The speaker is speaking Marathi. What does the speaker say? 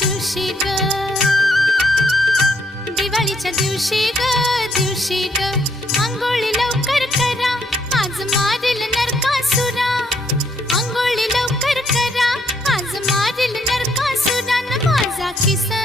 तुळशी ग, दिवाळीच्या दिवशी ग अंघोळी लवकर करा, आज मारील नरकासुरा. अंघोळी लवकर करा, आज मारील नरकासुरा. न माझा किसन